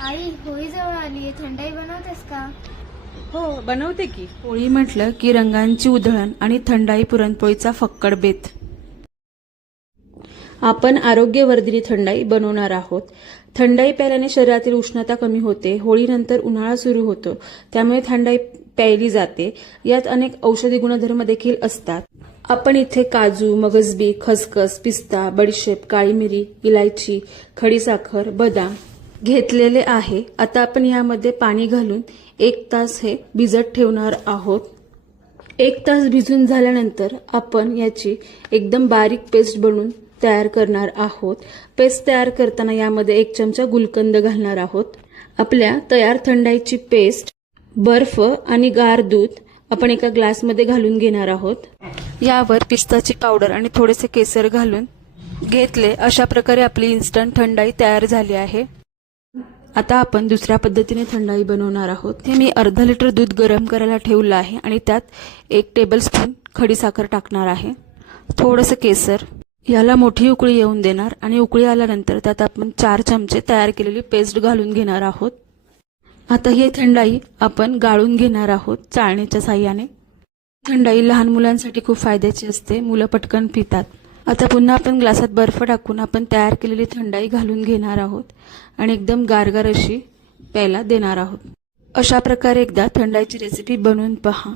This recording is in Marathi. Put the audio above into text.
आई, होळी जवळ आली, थंडाई बनवतेस का? हो, बनवते की. होळी म्हटलं की रंगांची उधळण आणि थंडाई, पुरणपोळीचा फक्कड बेत. आपण आरोग्यवर्धिनी थंडाई बनवणार आहोत. थंडाई प्यायल्याने शरीरातील उष्णता कमी होते. होळीनंतर उन्हाळा सुरू होतो, त्यामुळे थंडाई प्यायली जाते. यात अनेक औषधी गुणधर्म देखील असतात. आपण इथे काजू, मगजबी, खसखस, पिस्ता, बडीशेप, काळी मिरी, इलायची, खडीसाखर, बदाम घेतलेले आहे. आता आपण यामध्ये पाणी घालून 1 तास हे भिजत ठेवणार आहोत. 1 तास भिजून झाल्यानंतर आपण याची एकदम बारीक पेस्ट बनवून तयार करणार आहोत. पेस्ट तयार करताना यामध्ये 1 चमचा गुलकंद घालणार आहोत. आपल्या तयार थंडाईची पेस्ट, बर्फ आणि गार दूध आपण एका ग्लासमध्ये घालून घेणार आहोत. यावर पिस्ताची पावडर आणि थोडेसे केसर घालून घेतले. अशा प्रकारे आपली इन्स्टंट थंडाई तयार झाली आहे. आता आपण दुसऱ्या पद्धतीने थंडाई बनवणार आहोत. हे मी अर्धा लिटर दूध गरम करायला ठेवलं आहे आणि त्यात 1 टेबलस्पून खडीसाखर टाकणार आहे, थोडंसं केसर. याला मोठी उकळी येऊन देणार आणि उकळी आल्यानंतर त्यात आपण 4 चमचे तयार केलेली पेस्ट घालून घेणार आहोत. आता ही थंडाई आपण गाळून घेणार आहोत चाळणीच्या साहाय्याने. थंडाई लहान मुलांसाठी खूप फायद्याची असते, मुलं पटकन पितात. आता पुन्हा आपण ग्लासात बर्फ टाकून आपण तयार केलेली थंडाई घालून घेणार आहोत आणि एकदम गारगार अशी प्यायला देणार आहोत. अशा प्रकारे एकदा थंडाईची रेसिपी बनवून पहा.